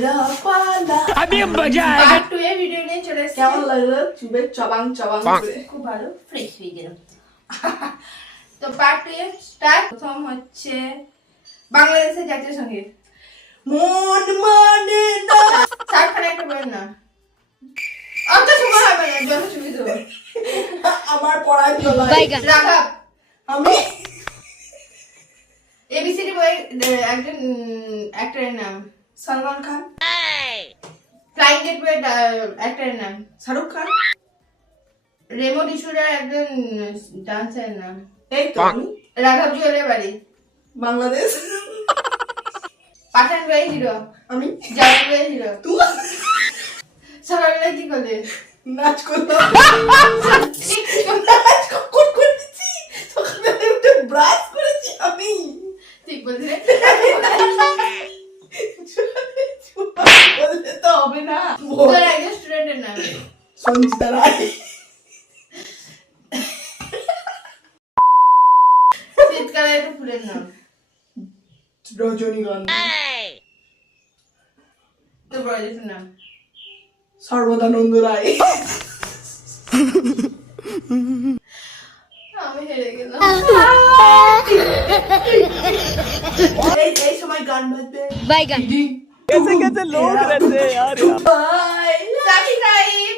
मेरा पाला अभी मजा आएगा। পার্ট 2 এর ভিডিও নিয়ে চলে এসেছি। কেমন লাগলো চুবে চবাং চবাং করে খুব ভালো ফ্রেশ হয়ে গেল। তো পার্ট 2 এর স্টার্ট। প্রথম হচ্ছে বাংলাদেশের জাতীয় সঙ্গীত। মন মানে না শাহরুখ খানের একটা বইয়ের নাম। অত সময় হবে না, যত সুবিধা হবে। আমার পড়ায় চলাই রাঘব। আমি এবিসিডি বইয়ের একজন অ্যাক্টরের নাম। সলমান খান ফ্লাইং গেট বইয়ের অ্যাক্টরের নাম। শাহরুখ খান রেমো ডিসুরার একজন ডান্সারের নাম। এই তো আমি রাঘব জুয়েলের বাড়ি। বাংলাদেশ পাঠান বইয়ের হিরো। আমি জাওয়ান বইয়ের হিরো। তুই সকালবেলা কি করলে? নাচ করলাম নাচ করছি সকালে উঠে ব্রাশ করেছি আমি ঠিক বলছিলে। বললে তো হবে না তোর একজন স্টুডেন্টের নাম। সঞ্চিতা রায় শীতকালে একটা ফুলের নাম। রজনীগন্ধা তোর বড় জেঠুর নাম। সর্বদানন্দ রায় আমি হেরে গেলাম। এই সময় গান বাজবে कैसे कैसे लोग रहते हैं यार বাই সাকিব